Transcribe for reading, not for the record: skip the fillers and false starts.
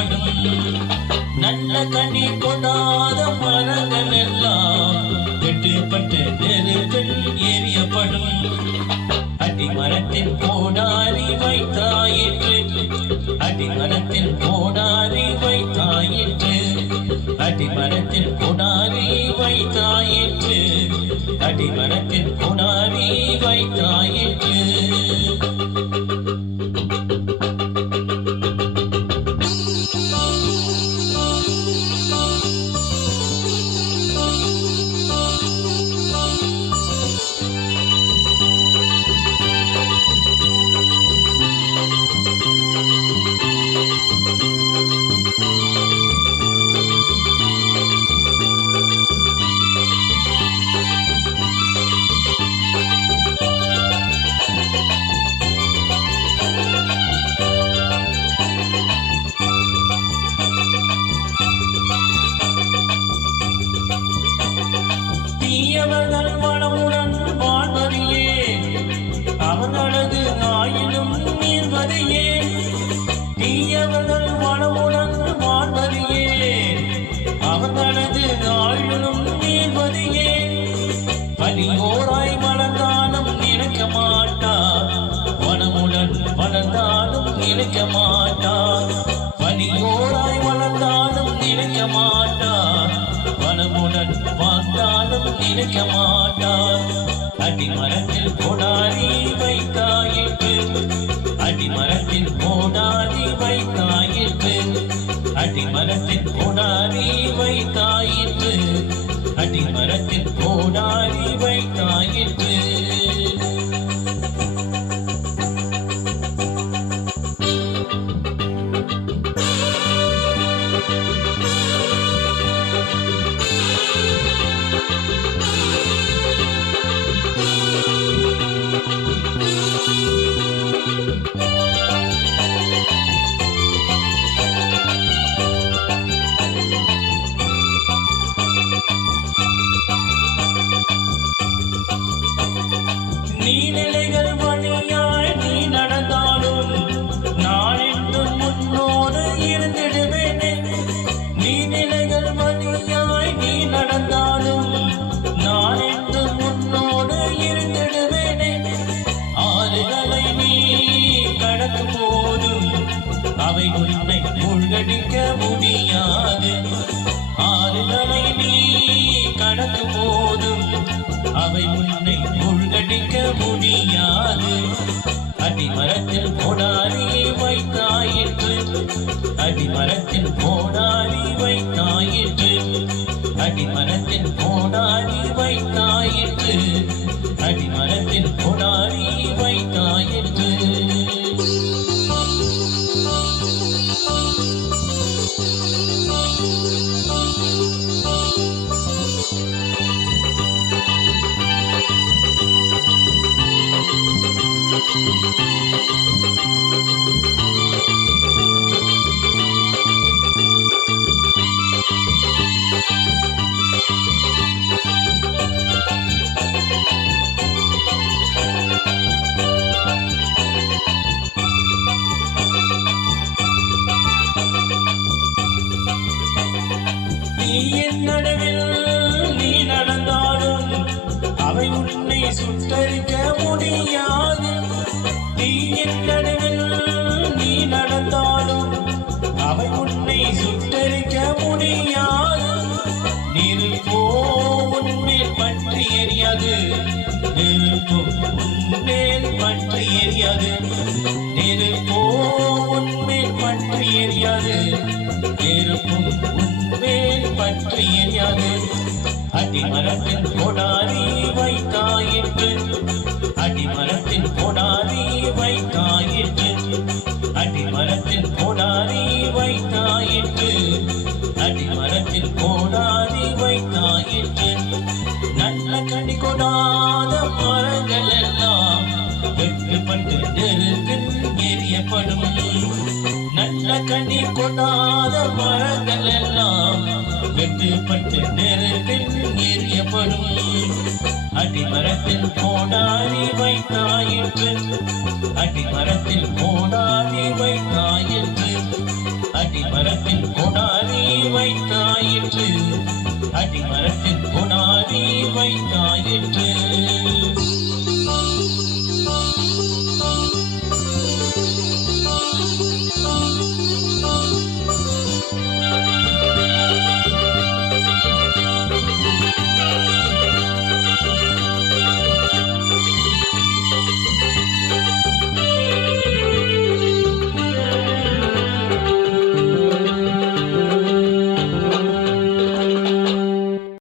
எரியப்படும். நல்ல கனி கொடாத மரங்கள் எல்லாம் வெட்டுப்பட்டு நெருப்பில் எரியப்படும். அடிமரத்தில் கோடாரி வைத்தாயிற்று, அடிமரத்தில் கோடாரி வைத்தாயிற்று, அடிமரத்தில் கோடாரி வைத்தாயிற்று, அடிமரத்தில் கோடாரி வைத்தாயிற்று. தீயவர்கள் மனமுடன் வாழ்வதையே அவர்களது ஆயிலும் நீர்வதையே. தீயவர்கள் மனமுடன் வாழ்வதையே அவர்களது ஆயிலும் நீர்வதையே. வலியோராய் வளர்ந்தாலும் நினைக்க மாட்டார், மனமுடன் வளர்ந்தாலும் நினைக்க மாட்டார். வலியோராய் வளர்ந்தாலும் நினைக்க மாட்டார், மனமுடன் வாழ்ந்தாலும் நினைக்க மாட்டார். அடிமரத்தில் கோடாரி வைத்தாயிற்று, அடிமரத்தில் கோடாரி வைத்தாயிற்று, அடிமரத்தில் கோடாரி வைத்தாயிற்று, அடிமரத்தில் கோடாரி வைத்தாயிற்று. நீநிலைகள் வழியாய் நீ நடந்தாலும் நான் என்றும் முன்னோடு இருந்திடுவேனே. நீநிலைகள் வழியாய் நீ நடந்தாலும் நான் என்றும் முன்னோடு இருந்திடுவேனே. ஆறுகளை நீ கடக்கும் போதும் அவை உன்னை மூழ்கடிக்க முடியாது. ஆறுகளை நீ கடக்கும் போதும் அவை உன்னை மூழ்கடிக்க முடியாது. அடிமரத்தில் கோடாரி வைத்தாயிற்று, அடிமரத்தில் கோடாரி வைத்தாயிற்று, அடிமரத்தில் கோடாரி வைத்தாயிற்று, அடிமரத்தில் கோடாரி வைத்தாயிற்று. தீயின் நடுவில் நீ நடந்தாலும் அவை உன்னை சுட்டரிக்க முடியாது. தீயின் நடுவில் நீ நடந்தாலும் அவை உன்னை சுட்டரிக்க முடியாது. நெருப்போ உன்மேல் பற்றி எரியாது, நெருப்பும் உன்மேல் பற்றி எரியாது. நெருப்போ உன்மேல் பற்றி எரியாது, நெருப்பும் உன்மேல் பற்றி எரியாது. அடிமரத்தில் கோடாரி வைத்தாயிற்று, அடிமரத்தில் கோடாரி வைத்தாயிற்று, அடிமரத்தில் கோடாரி வைத்தாயிற்று, அடிமரத்தில் கோடாரி வைத்தாயிற்று. நல்ல கனி கொடாத மரங்கள் எல்லாம் வெட்டுப்பட்டு நெருப்பில் எரியப்படும். நல்ல கனி கொடாத மரங்கள் எல்லாம் வெட்டுப்பட்டு நெருப்பில் எரியப்படும். அடிமரத்தில் கோடாரி வைத்தாயிற்று, அடிமரத்தில் கோடாரி வைத்தாயிற்று, அடி மரத்தின் கொடா